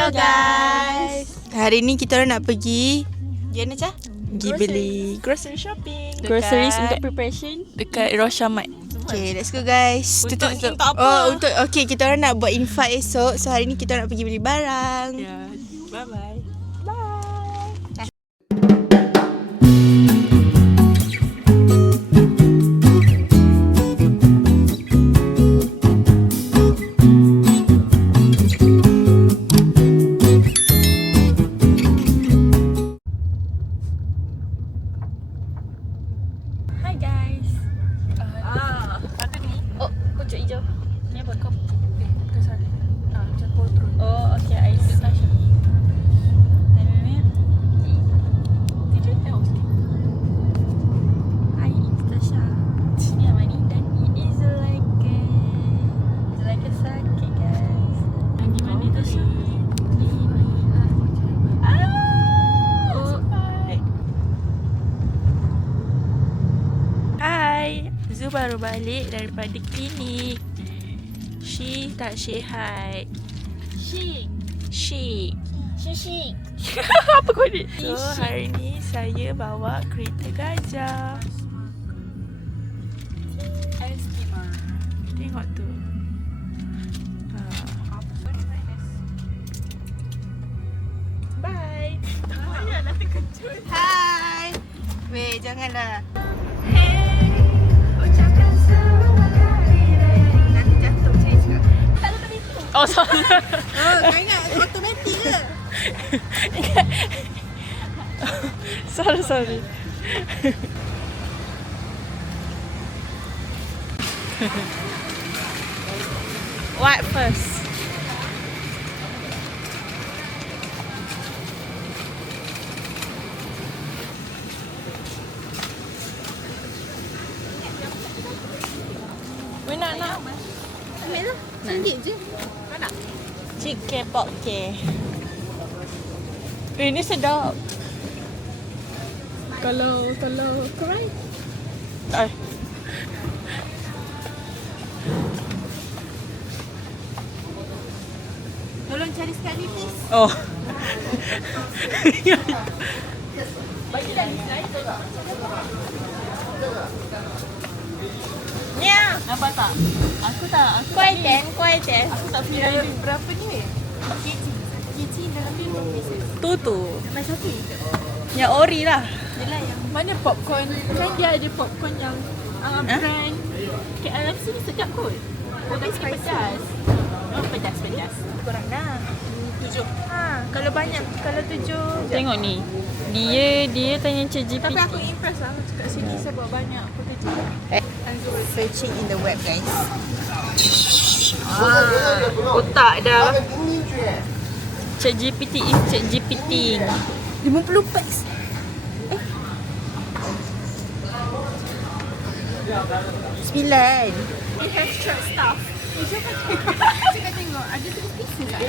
Hello guys. Hari ni kita orang nak pergi Gimana Cah? pergi beli grocery shopping. Groceries untuk preparation dekat Roshamart. Okay, let's go guys. Untuk Tutup. untuk apa? Oh, untuk okay, kita orang nak buat infak esok. So hari ni kita nak pergi beli barang. Ya. Bye bye. Hi guys. Apa ni? Oh, pucuk hijau. Ni apa kau? Ke sana. Campur terus. Oh, okay. I see. Tasha. Did you tell me? Hi, it's Tasha. Ni apa ni? Dan it is like a sake guys. Gimana Tasha? Hai, Zu baru balik daripada klinik. She tak sihat. She. Apa kau ni? So hari ni saya bawa kereta gajah. Tengok tu. Bye. Hai. Weh, janganlah. Oh, sorry. Oh, kau ingat automatik ke? sorry. What first? Weh nak. Ambil lah. Sedikit je. Chicken poke. Ini sedap. Kalau korang Tolong cari sekali please. Oh. Ya. Nampak tak? Aku Kuai ten. Aku tak feel berapa ni? KG dalam ni berapa pieces? Tu. Macam tu. Yang ori lah. Yelah yang mana popcorn? Kan dia ada popcorn yang brand KL sini sedap kot. Tapi pedas. Oh pedas. Korang dah. 7. Kalau banyak, kalau 7. Tengok ni. Dia tanya ChatGPT. Tapi aku impress lah kat sini sebab banyak potato. Searching in the web guys. Otak dah. ChatGPT is ChatGPT. 50 packs. 9. It has short stuff. Cuba tengok. Ada tulis pieces tak?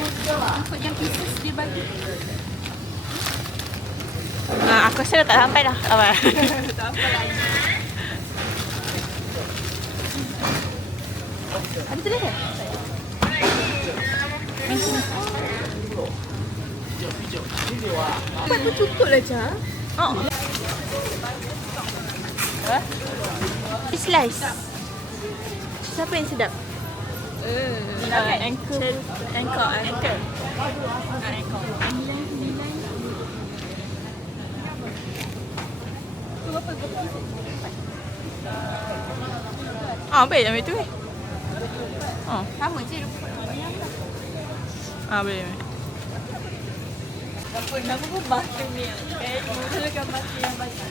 Untuk yang pieces dia bagi. Aku rasa dah tak sampai dah. Apa? Tak apa lagi. Ada tulis tak? Cepat tu cukup lah Cah. Oh. Slice. Siapa yang sedap? Anchor. Ambil tu Sama je. boleh. Nama pun buttermilk. Okay. Mulakan butter yang banyak.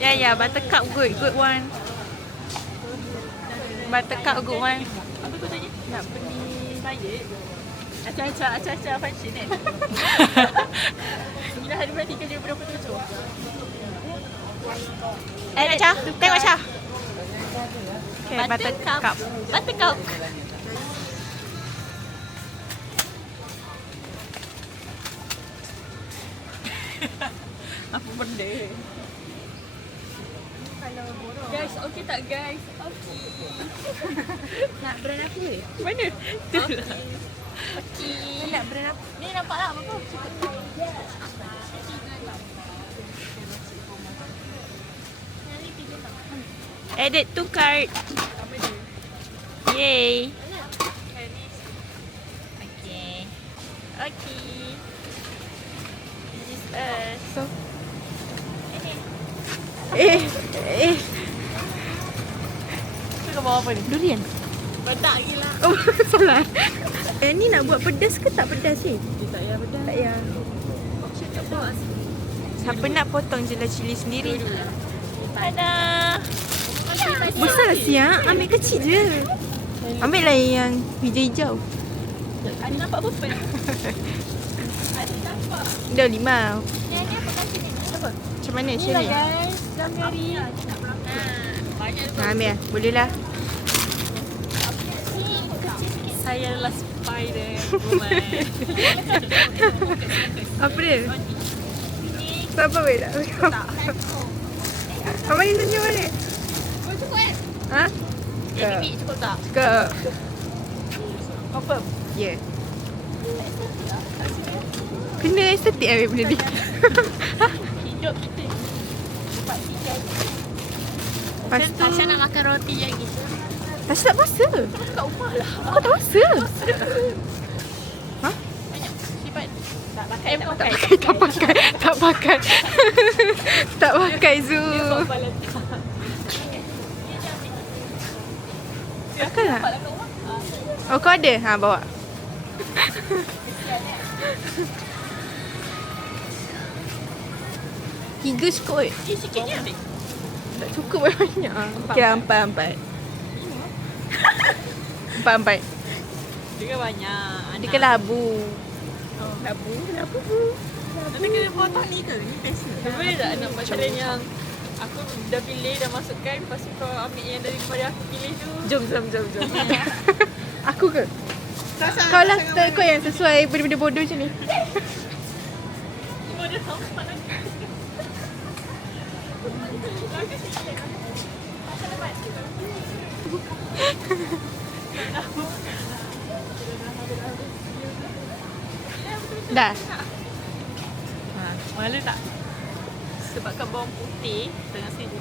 Yeah, buttercup good one. Buttercup good one. Apa kau tanya? Nak beli diet? Acah-acah function kan? Inilah hari berarti kerja berapa tu? Nak Cah? Tengok Cah. Okay, buttercup. Apa benda? Guys, okey tak guys? Okey. Nak brand apa? Mana? Tu lah. Nak brand apa? Ni nampak lah apa? Added to cart. Yay. Okay. Okay. This is us. So. Kau bawa apa ni? Durian. Bedak gila. Oh, salah. Ni nak buat pedas ke tak pedas sih? Tak payah bedak. Tak payah. Tak bawa. Siapa nak potong je lah cili sendiri. Ada. Besar Besar siang, ambil kecil je. Ambil lah yang hijau-hijau. Ada nampak purple? Ada nampak. Dah 5. Yang ni apa kasi ni? Apa? Macam mana Ni lah sini? guys. Strawberry. Banyak tu. Ambil lah. Boleh lah. Saya adalah Spider-Woman. Apa dia? Siapa boleh tak? Abang ni tunjuk mana? Kau cukup kan? Ha? Yang ni cukup tak? Cakap. Confirm? Ya. Kena estetik lah benda ni. Hidup kita. Cepat sikit. Lepas tu Tasha nak makan roti lagi. Tasha tak puasa. Kat rumah lah. Kau tak puasa? Ha? Banyak. Sifat. Tak pakai, tak pakai. Tak pakai. Tak pakai. Tak pakai Zu. Makan tak? Oh kau ada? Ha bawa. Tiga cukup kot. Sikit je ambil. Tak cukup banyak. Okay lah, empat. Empat. Dia kan banyak. Dia kan labu. Labu. Nanti kena potong ni ke? Ni best ni. Dia boleh tak nak buat challenge yang aku dah pilih, dah masukkan, lepas tu kau ambil yang daripada aku pilih tu. Jom. Aku ke? Kau lah kau yang sesuai benda-benda bodoh macam ni. Semua dia nampak lagi. Dah. Malu tak? Sebabkan bawang putih tengah sini.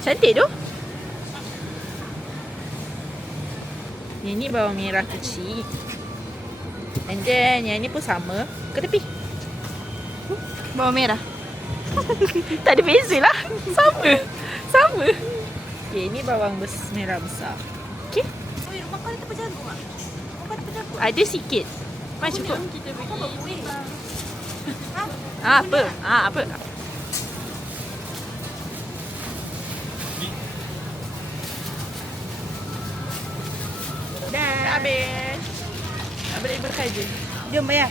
Cantik tu. Yang ni bawang merah kecil. And then yang ni pun sama. Ke tepi. Bawang merah. Tak ada beza lah. Sama. Okay, ni bawang merah besar. Okay. Oh, rumah kau ada tempat jagung tak? Rumah tempat jagung? Ada sikit. Mana cukup? Kita pergi. Apa? Dah habis. Tak boleh bekerja. Jom bayar.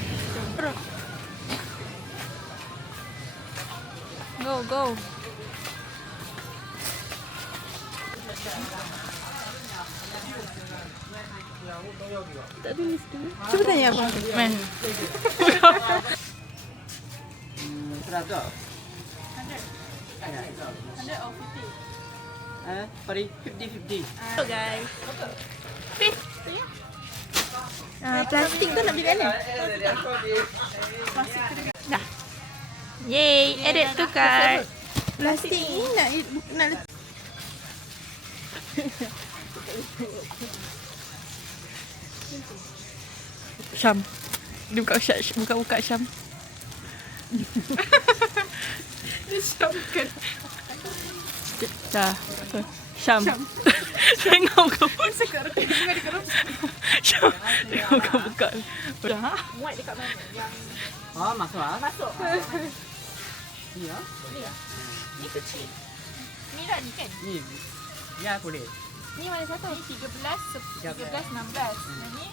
Go. Tak tulis tu. Cuba tanya apa? Man. 100 or 50? Sorry, 50-50. So guys. Plastik tu nak beli kat mana? Dah. Yay, edit to cart. Plastik ni nak Syam. Dia buka Syam. Syam kan. Dah. Syam. Tengok kau pun sekarang. Syam. Tengok kau buka. Dah. Muat dekat mana? Yang Oh, masuk ah. masuk. Iya. Ni kecil. Ni dah ni kan? Ni. Ya, boleh. Ni mana satu? Ni 13, 16. Yang ni?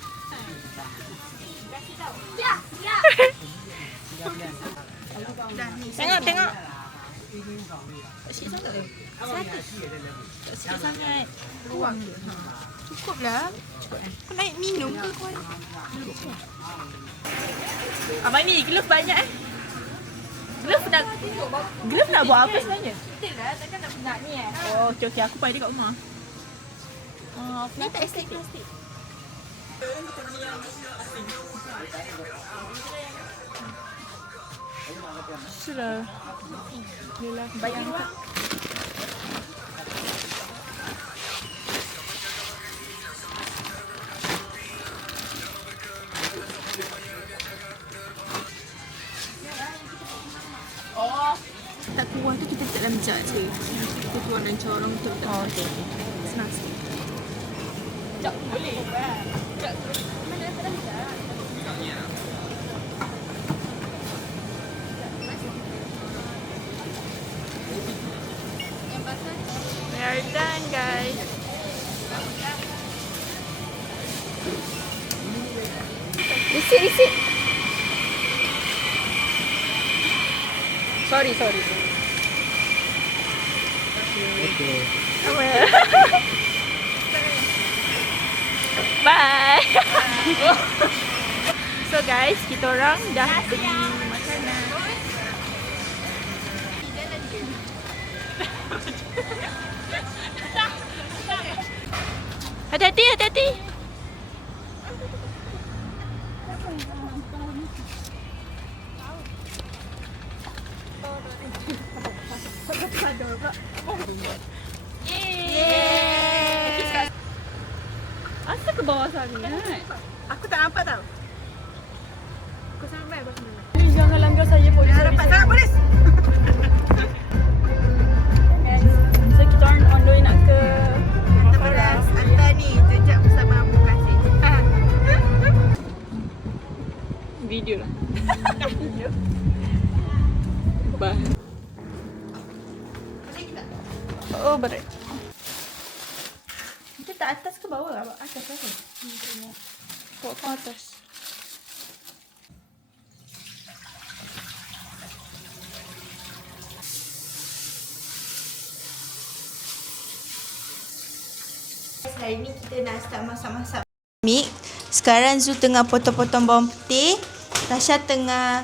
Tengok. Tak sikit sangat ke? Tak sikit sangat. Ruang je. Cukup lah. Kau naik minum ke kau? Abang ni glove banyak Glove nak buat apa sebenarnya? Betul lah, takkan nak ni Oh, okey aku pakai dekat rumah. Ni tak estetik. Sudah. Bayangkan. Tak kurang tu kita letak dalam jar je. Kita tuang dan corong tu. Oh, okey. Senang sikit. Sekejap, boleh. Sekejap. Mana tak dalam jar? We are done, guys. Receipt. Sorry. Okay. Bye. So guys, kita orang dah beli makanan. Hati-hati. Yeay. Asal ke bawah sangat? Aku tak nampak tau. Kau sampai. Jangan langgar saya, polis. Sangat polis. So kita orang on the way nak ke Paras. Anda ni jejak bersama Abu Kasih. video lah. Bye. Oh, berat. Kita tak atas ke bawah? Atas apa? Bawa ke atas. Hari ni kita nak start masak-masak mie. Sekarang Zul tengah potong-potong bawang putih. Tasha tengah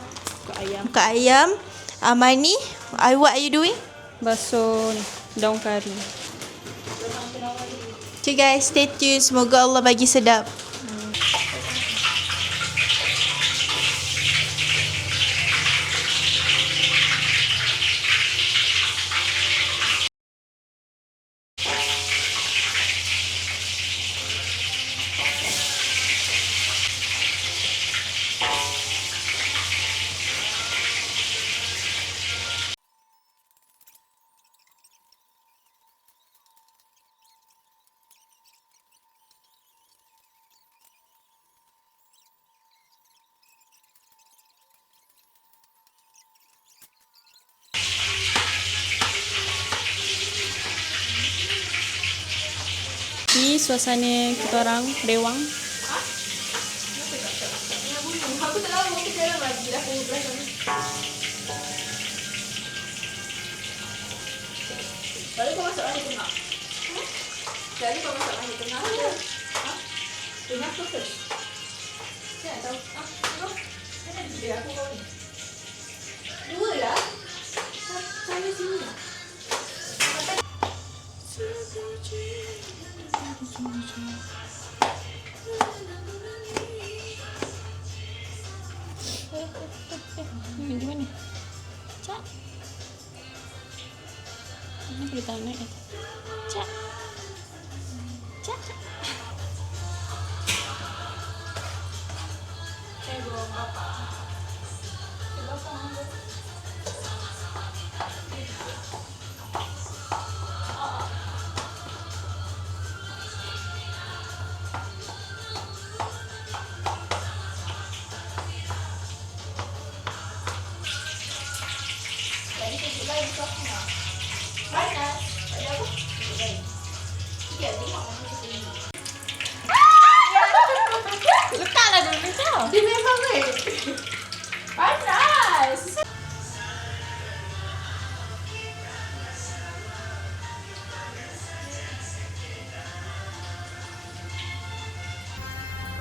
buka ayam. Amani, what are you doing? Basuh ni, daun kari. Okay guys, stay tune. Semoga Allah bagi sedap. Ni suasana kita orang Rewang. Di mana? Cak. Ini boleh tahan naik. Cak. Cak. Letaklah dulu kau. Dia memang Panas.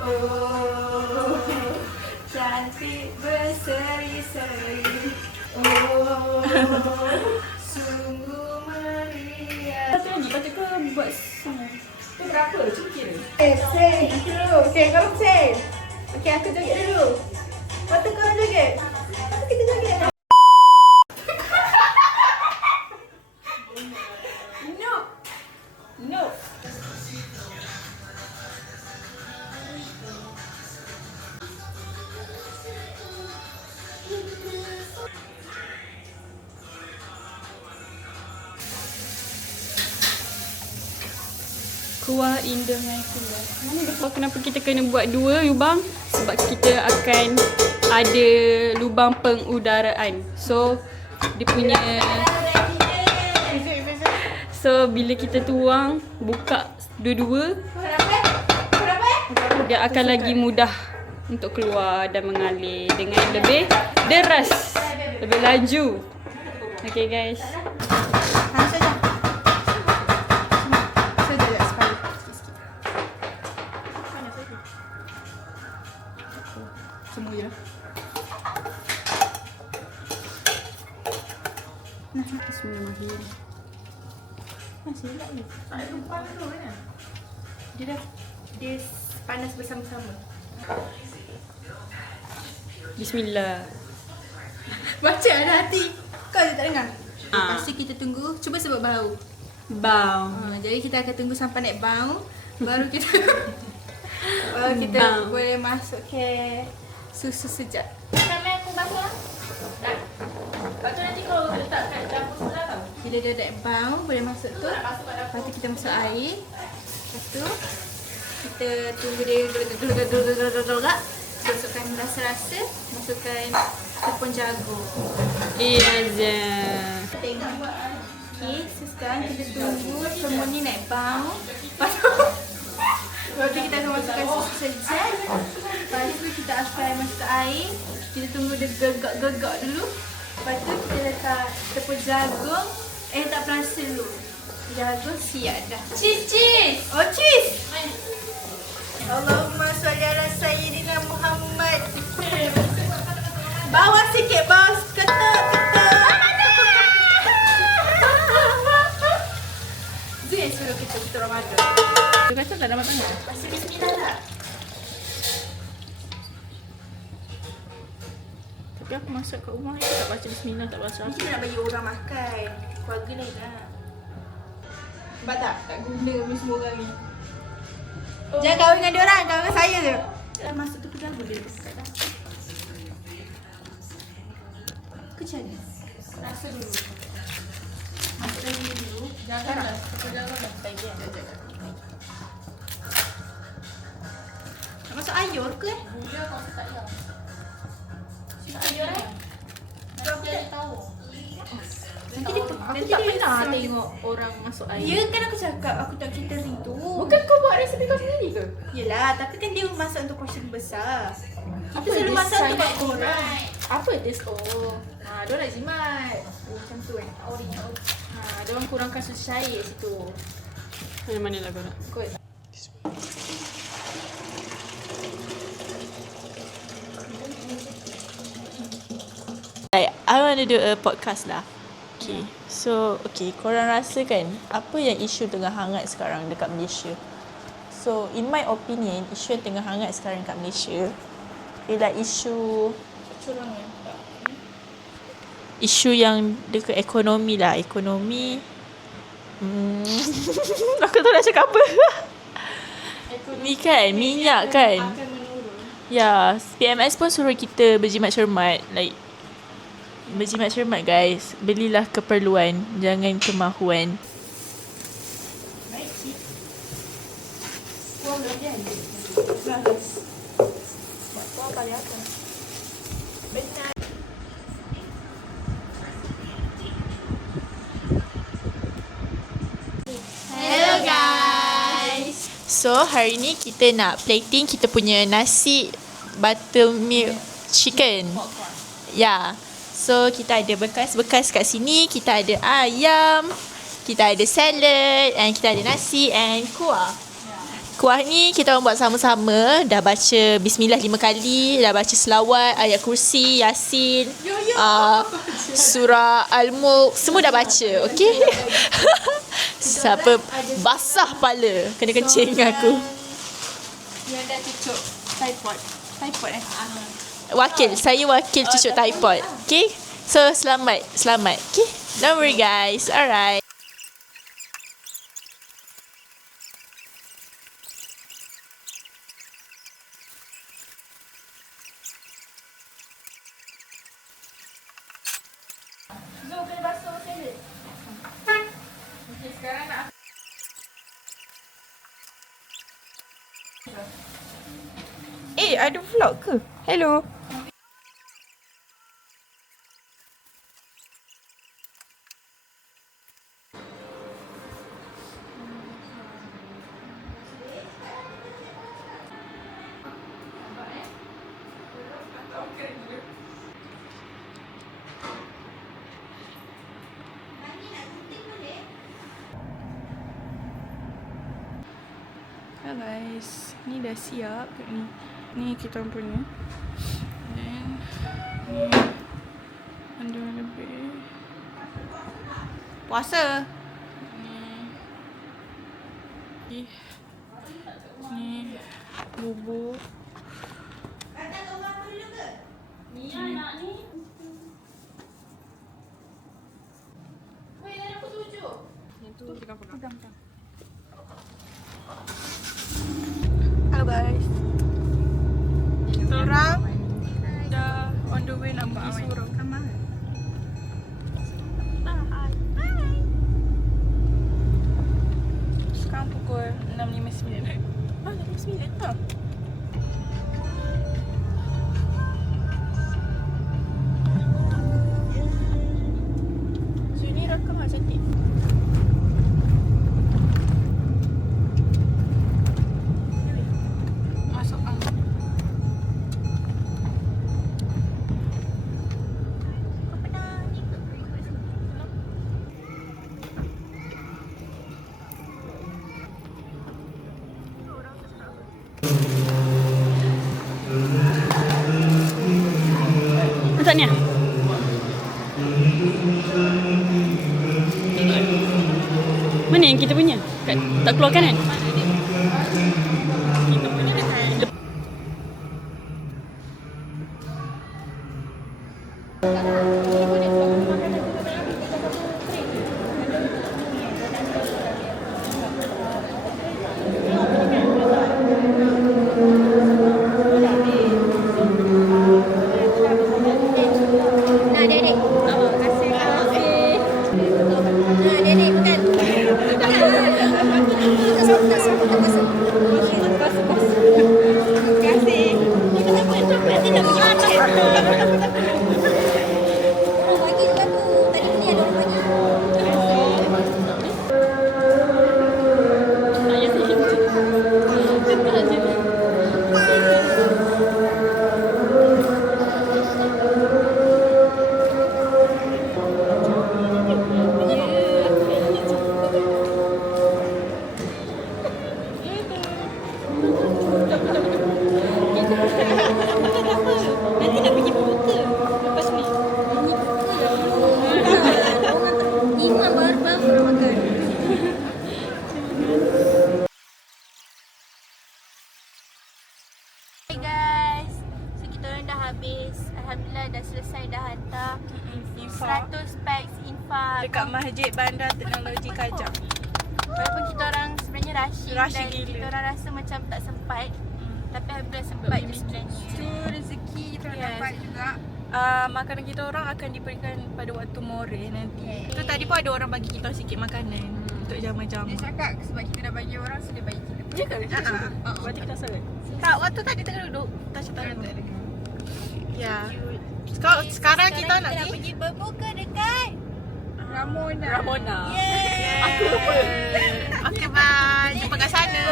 Oh, cantik berseri-seri. Oh, sungguh meriah. Baca ke buat semua? berapa? Cuba kira. Say dulu. Okay, kau say. Okay, aku joget dulu. Lepas tu kau joget. Lepas tu kita joget. No. No. Kuah indah dengan kuah. Kenapa kita kena buat 2 lubang? Sebab kita akan ada lubang pengudaraan. So, dia punya... So, bila kita tuang, buka dua-dua, dia akan lagi mudah untuk keluar dan mengalir dengan lebih deras, lebih laju. Okay guys. Semua je. Bismillahirrahmanirrahim. Masih lagi. Tak ada lupa tu kan? Dia panas bersama-sama. Bismillah. Baca ada hati. Kau je tak dengar? Lepas tu kita tunggu. Cuba sebut bau. Bau. Jadi kita akan tunggu sampai naik bau. Baru kita boleh masuk ke susu sejak. Sampai aku basuh lah. Lepas tu nanti kalau letak kat dapur sebelah tau. Bila dia naik bau, boleh masuk tu. Lepas tu kita masuk air. Lepas tu kita tunggu dia gerak. Masukkan rasa-rasa. Masukkan tepung jagung. Iya je. Tengok. Okay, so sekarang kita tunggu semua ni naik bau. Lepas tu kita akan masukkan susu sejat. Lepas tu kita akan masuk air. Kita tunggu dia gegak-gegak dulu. Lepas tu kita letak tepung jagung. Tak perasa dulu. Jagung siap dah. Cheese. Oh, cheese! Allahumma sholli ala sayyidina Muhammad. Bawah sikit, bawah. Ketuk. Itu yang suruh kita Ramadan. Dia kata tak dapat tengok. Pasti bismillah tak? Tapi aku masak kat rumah ni tak baca bismillah, tak baca Ni kita nak bagi orang makan. Keluarga lain lah. Nampak tak? Tak guna kami semua orang ni. Jangan kahwin dengan dia orang, kahwin dengan saya je. Dah masuk tu pedang boleh dekat dah. Kecil ni. Rasa dulu. Masukkan ini dulu. Janganlah. Jangan lagi. Nak masuk ayur ke? Ya, kau tak tahu. Nanti tak pernah tengok orang masuk air. Ya kan aku cakap aku tak catering tu. Bukan kau buat resepi kau sendiri ke? Yelah, tapi kan dia masak untuk portion besar. Kita selalu masak untuk banyak orang. Apa taste? Dia nak jimat. Macam tu kan. Dia orang kurangkan susu cair situ. Yang mana lah kau nak? Kot. I want to do a podcast lah. Okay. So, korang rasa kan apa yang isu tengah hangat sekarang dekat Malaysia? So, in my opinion, isu yang tengah hangat sekarang dekat Malaysia ialah isu Curangan. isu yang dekat ekonomi lah. Ekonomi. Aku tak nak cakap apa. Ni kan, minyak kan. Ya, PMS pun suruh kita berjimat cermat. Like, berjimat cermat guys. Belilah keperluan, jangan kemahuan. Hello guys. So, hari ni kita nak plating kita punya nasi buttermilk chicken. Ya. So, kita ada bekas-bekas kat sini. Kita ada ayam, kita ada salad, and kita ada nasi and kuah. Kuah ni kita orang buat sama-sama. Dah baca bismillah 5 kali, dah baca selawat, ayat kursi, yasin, surah Al-Mulk, semua dah baca. Okey. Siapa basah kepala, kena kencing aku. Yang dah cucuk tripod. Tripod Wakil, saya wakil cucuk tripod. Okay, so selamat. Okay, don't worry guys. Alright. ada vlog ke? Hello. Hello guys, ni dah siap ni. Ni kita punya. Dan ni ada lebih puasa. Ni bubur. Ni anak ni. Weh, dah aku tujuh. Yang tu pegang. Halo guys. Kita orang dah on the way nak pergi Surau. Sekarang pukul 6.59. 6.59 tak? Sini rakam lah cantik. Masuk angin. Macam ni ah? Mana yang kita punya? Tak keluarkan kan? Kita punya dekat Hai guys. So kita orang dah habis. Alhamdulillah dah selesai dah hantar 100 packs infak Dekat Masjid Bandar Teknologi Kajang. Walaupun kita orang sebenarnya rushing dan gila. kita orang rasa macam tak sempat. Tapi alhamdulillah sempat je sebenarnya. Itu rezeki kita dapat juga. Makanan kita orang akan diberikan pada waktu more nanti. Itu tadi pun ada orang bagi kita sikit makanan untuk jam-jam. Dia cakap sebab kita dah bagi orang, so dia bagi kita. Ya ke? Berarti kita salah. Tak, waktu tadi tengah duduk touch tangan. Ya. Sekarang kita nak pergi berbuka dekat Ramona. Aku lupa. Okay, bye. Jumpa kat sana.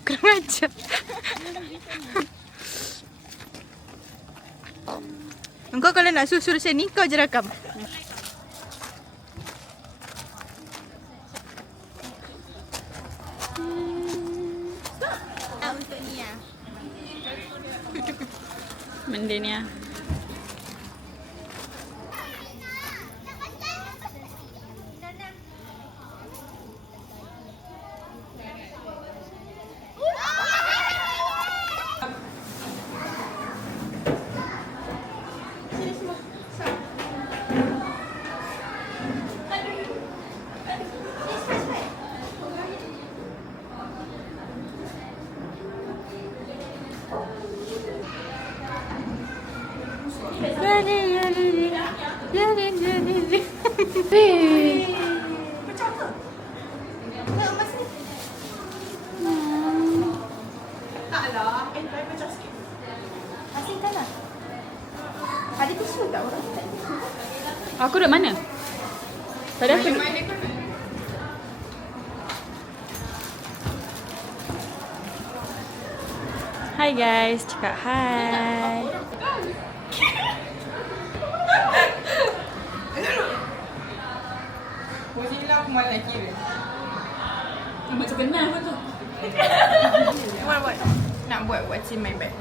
Kurang ajar. Kau kalau nak suruh macam ni, kau je rakam. Untuk Nia. Benda ni lah. Ada tisu tak orang? Aku duduk mana? Tadi aku duduk. Hi guys, cakap hi. Mozilla aku malah nak kira. Macam kenal pun tu. Buat. Nak buat what's in my bag.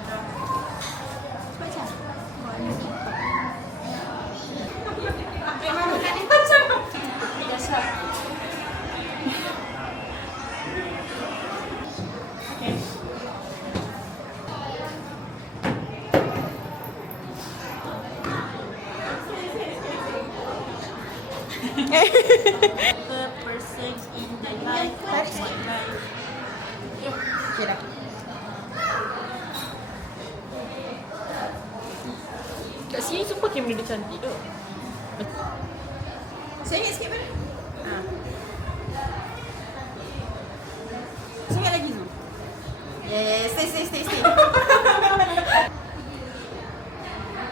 The person in the life of my life. Okay dah. Kat sini sumpah kamera dia cantik tu. Sengit sikit mana? Sengit lagi tu. Yeah, stay.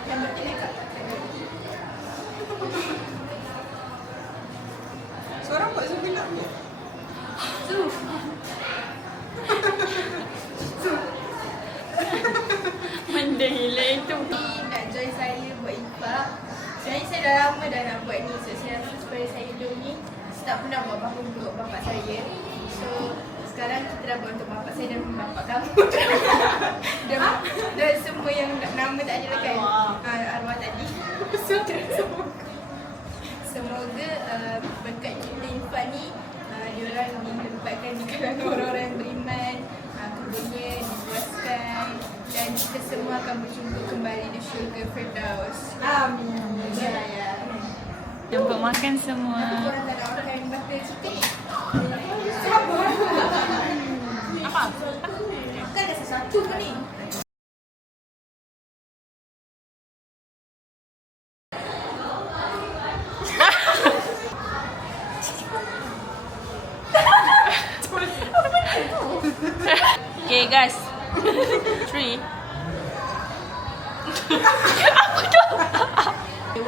Yang betul dekat. Seorang buat zoom bilang ni. Zoom. Benda hilang tu. Nak join saya buat infak. Sebenarnya saya dah lama dah nak buat ni. So saya rasa supaya saya hidup ni, saya tak pernah buat apa-apa untuk bapak saya. So sekarang kita dah buat untuk bapak saya dan bapak kamu. dan semua yang nama tak ada kan. Arwah tadi. Semoga berkat kita infak ni, diorang ditempatkan di kalangan orang-orang yang beriman, kuburnya diluaskan dan kita semua akan berjumpa kembali di syurga Firdaus. Amin. Ya. Jemput makan semua. Korang tak nak makan butter chicken? Sabar. Apa? Kan ada sesuatu ke ni? Okay guys. 3.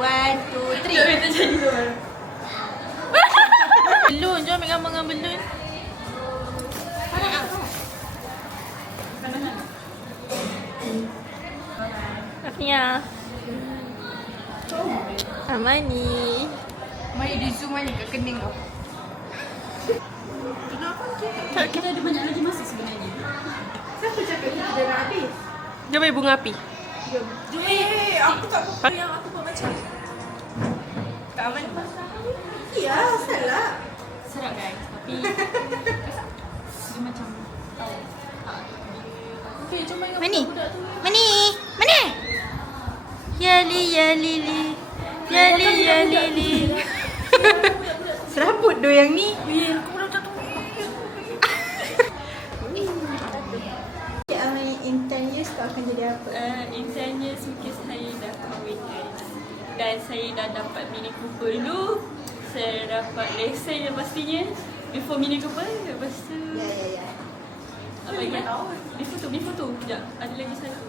1, 2, 3. Belun, jom ambil gambar dengan belun. Afnia. Amani. Mari di zoom aja ke kening kau. Kita ada banyak lagi masa sebenarnya. Siapa cakap kita dah nak habis? Jom beli bunga api. Jom. Aku tak apa yang aku buat macam. Kak Aman. Ya, salah. Sedap guys. Tapi dia macam tahu. Okay, jom main dengan Mani. budak tu. Mana? Ya Lili. Serabut doh yang ni. Aku budak tu. In 10 years kau akan jadi apa? In 10 years mungkin saya dah kahwin guys. Dan saya dah dapat Mini Cooper dulu. Saya dapat lesen yang pastinya. Before Mini Cooper. Lepas tu Ya. apa lagi? Before tu. Sekejap. Ada lagi satu.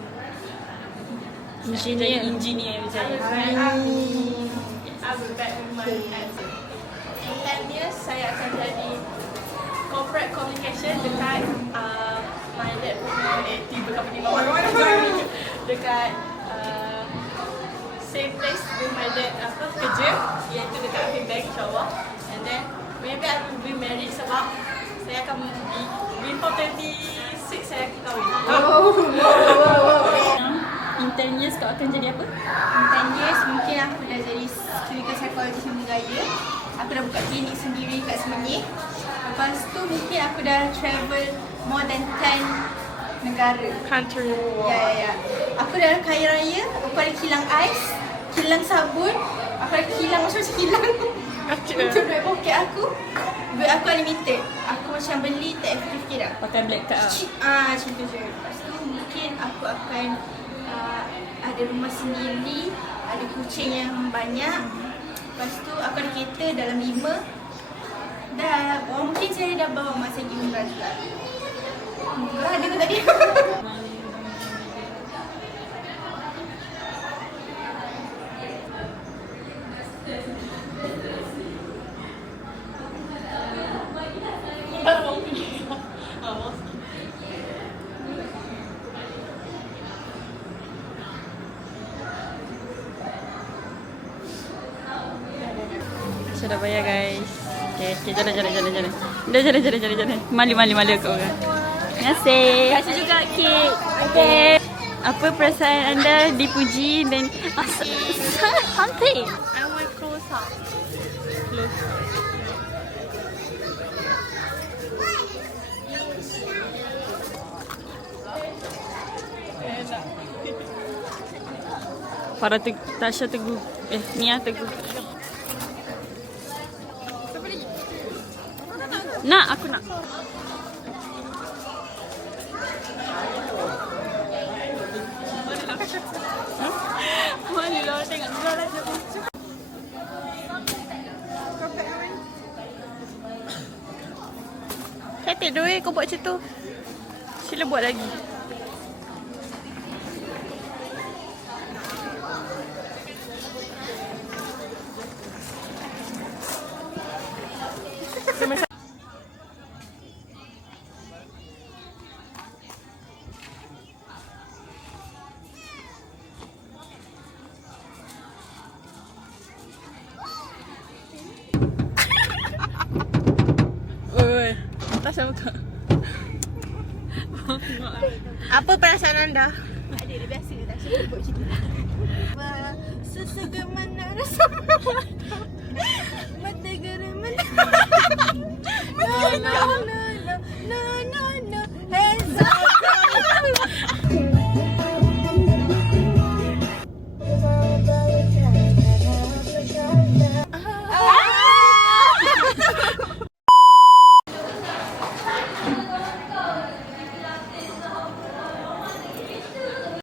Engineer. Engineer berjaya. Amin. I will back with my hands. In 10 years saya akan jadi corporate communication dekat my dad punya tiba company bawah. Dekat same place with my dad kerja, iaitu dekat Finbank, insyaAllah. And then maybe I will be married sebab saya akan before 26 saya akan kahwin. In 10 years kau akan jadi apa? In 10 years mungkin aku dah jadi clinical psychologist yang bergaya. Aku dah buka klinik sendiri kat Semenyih. Lepas tu mungkin aku dah travel more than 10 negara. Country. Ya. Aku dah kaya raya, aku ada kilang ais, kilang sabun, aku ada kilang macam-macam kilang. Untuk duit poket aku, duit aku unlimited. Aku macam beli tak fikir dah. Pakai black card. Macam tu je. Lepas tu mungkin aku akan ada rumah sendiri, ada kucing yang banyak. Lepas tu aku ada kereta dalam 5. Dan mungkin saya dah bawa mak saya pergi umrah juga. Umrah ada ke tadi? Sudah bayar guys. Okay, jalan. Dah jalan. Mali aku kan. Terima kasih juga kek. Okay. Apa perasaan anda dipuji dan sangat cantik? I want close up. Para Tasha Teguh. Nia Teguh. Nak, aku nak. Malu tengok jualan je. Cantik tu kau buat macam tu. Sila buat lagi. Tasha buka. Apa perasaan anda? Ada biasa tak cukup macam tu. Sesegamana rasa